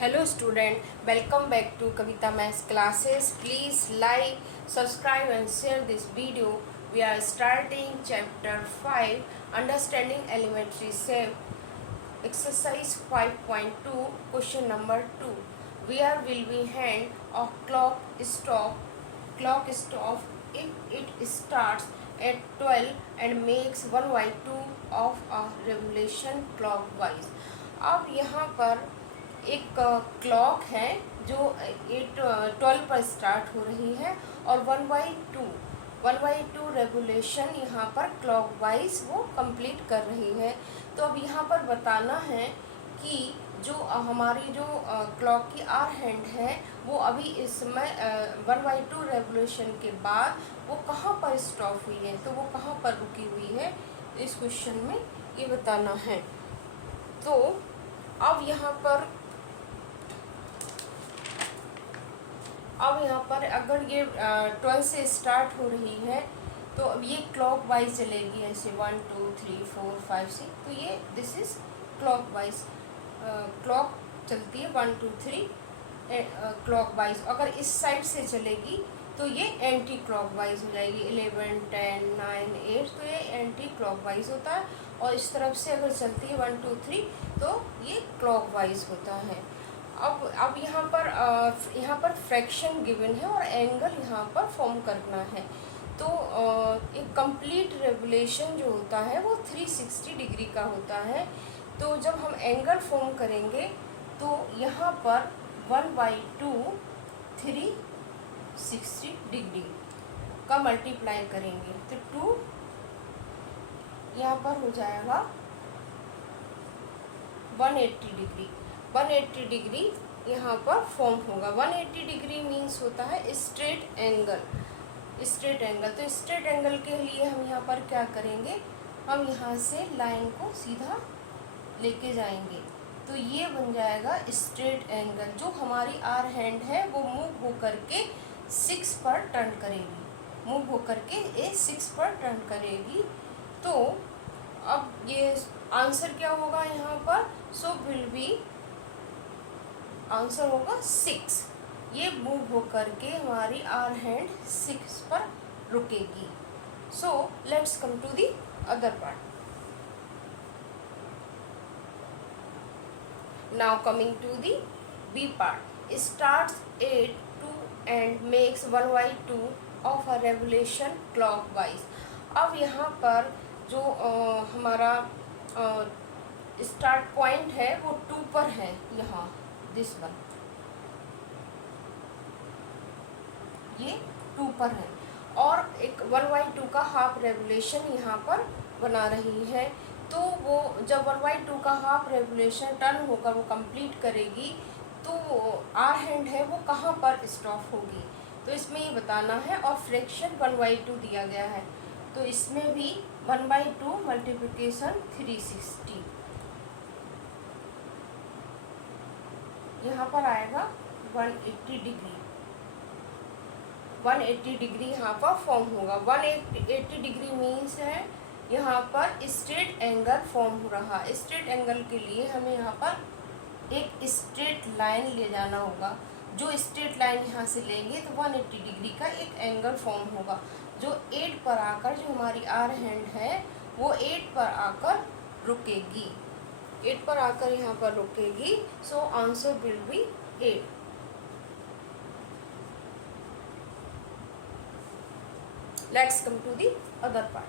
Hello student, welcome back to Kavita Maths classes. Please like, subscribe and share this video. We are starting chapter 5, Understanding Elementary Shape, exercise 5.2, question number 2. Where will we hand a clock stop if it starts at 12 and makes 1/2 of a revolution clockwise. अब यहाँ पर एक clock है जो 12 पर start हो रही है और 1/2 रेवोल्यूशन यहाँ पर क्लॉकवाइज वो कंप्लीट कर रही है। तो अब यहाँ पर बताना है कि जो हमारी जो क्लॉक की आर हैंड है वो अभी इस समय 1/2 रेवोल्यूशन के बाद वो कहाँ पर स्टॉप हुई है, तो वो कहाँ पर रुकी हुई है इस क्वेश्चन में ये बताना है। तो अब यहाँ पर अगर ये 12 से स्टार्ट हो रही है तो अब ये क्लॉक वाइज चलेगी, ऐसे 1 2 3 4 5 6, तो ये this is clock wise clock चलती है 1 2 3 क्लॉक वाइज। अगर इस साइड से चलेगी तो ये एंटी क्लॉक वाइज हो जाएगी, 11 10 9 8, तो ये एंटी क्लॉक वाइज होता है। और इस तरफ से अगर चलती है 1 2 3 तो ये क्लॉक वाइज होता है। अब यहाँ पर फ्रैक्शन गिवन है और एंगल यहाँ पर फॉर्म करना है। तो एक कंप्लीट रेवोल्यूशन जो होता है वो 360 डिग्री का होता है। तो जब हम एंगल फॉर्म करेंगे तो यहाँ पर 1/2 360 डिग्री का मल्टीप्लाई करेंगे तो 2 यहाँ पर हो जाएगा 180 डिग्री। 180 डिग्री यहाँ पर फॉर्म होगा। 180 डिग्री मीन्स होता है स्ट्रेट एंगल। तो स्ट्रेट एंगल के लिए हम यहाँ पर क्या करेंगे, हम यहाँ से लाइन को सीधा लेके जाएंगे तो ये बन जाएगा स्ट्रेट एंगल। जो हमारी आर हैंड है वो मूव होकर के 6 पर टर्न करेगी, तो अब ये आंसर क्या होगा यहाँ पर, सो विल बी आंसर होगा 6। ये मूव होकर के हमारी आर हैंड 6 पर रुकेगी। So let's come to the other part. Now coming to the B part. Starts at 2 and makes 1/2 of a revolution clockwise. अब यहाँ पर जो हमारा स्टार्ट पॉइंट है वो 2 पर है, यहाँ दिस वन, ये 2 पर है और एक 1/2 का हाफ रेवोल्यूशन यहाँ पर बना रही है। तो वो जब 1/2 का हाफ रेवोल्यूशन टर्न होकर वो कंप्लीट करेगी तो आर हैंड है वो कहाँ पर स्टॉप होगी, तो इसमें ये बताना है। और फ्रैक्शन 1/2 दिया गया है तो इसमें भी 1/2 मल्टीप्लिकेशन 360 यहाँ पर आएगा 180 डिग्री। 180 डिग्री यहाँ पर फॉर्म होगा। 180 डिग्री मीन्स है यहाँ पर स्ट्रेट एंगल फॉर्म हो रहा। स्ट्रेट एंगल के लिए हमें यहाँ पर एक स्ट्रेट लाइन ले जाना होगा। जो स्ट्रेट लाइन यहाँ से लेंगे तो 180 डिग्री का एक एंगल फॉर्म होगा जो 8 पर आकर, जो हमारी आर हैंड है वो 8 पर आकर रुकेगी, 8 पर आकर यहाँ पर रुकेगी। So answer will be 8। Let's come to the other part.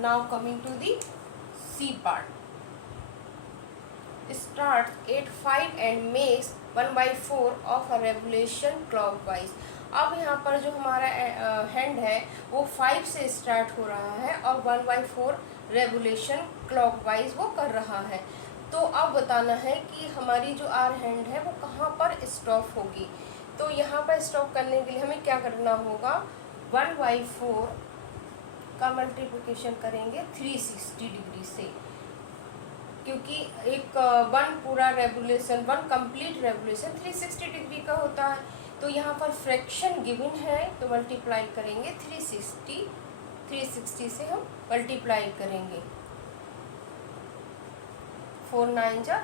Now coming to the C part. Start at 5 and makes 1/4 of a revolution clockwise. अब यहाँ पर जो हमारा हैंड है वो 5 से स्टार्ट हो रहा है और 1/4 रेवोल्यूशन क्लॉकवाइज वो कर रहा है। तो अब बताना है कि हमारी जो आर हैंड है वो कहाँ पर स्टॉप होगी। तो यहाँ पर स्टॉप करने के लिए हमें क्या करना होगा, 1/4 का मल्टीप्लिकेशन करेंगे 360 डिग्री से, क्योंकि एक 1 पूरा रेवोल्यूशन, 1 कंप्लीट रेवोल्यूशन 360 डिग्री का होता है। तो यहाँ पर फ्रैक्शन गिवन है तो मल्टीप्लाई करेंगे 360 से हम मल्टीप्लाई करेंगे। 4 9 जा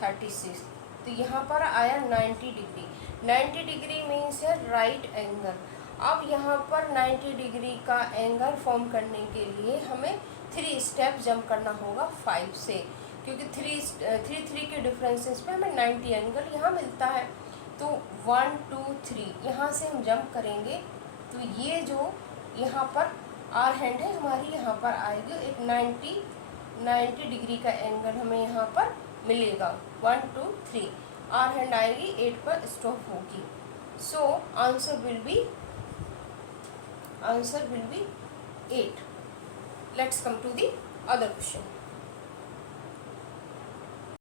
36, तो यहाँ पर आया 90 डिग्री। 90 डिग्री मीन्स है राइट एंगल। अब यहाँ पर 90 डिग्री का एंगल फॉर्म करने के लिए हमें 3 स्टेप जंप करना होगा 5 से, क्योंकि 3 के डिफरेंसेस पे हमें 90 एंगल यहाँ मिलता है। तो 1 2 3 यहाँ से हम जंप करेंगे, तो ये जो यहाँ पर आर हैंड है हमारी यहाँ पर आएगी एक 90 डिग्री का एंगल हमें यहाँ पर मिलेगा। 1 2 3 आर हैंड आएगी, 8 पर स्टॉप होगी। So answer will be 8। Let's come to the other question.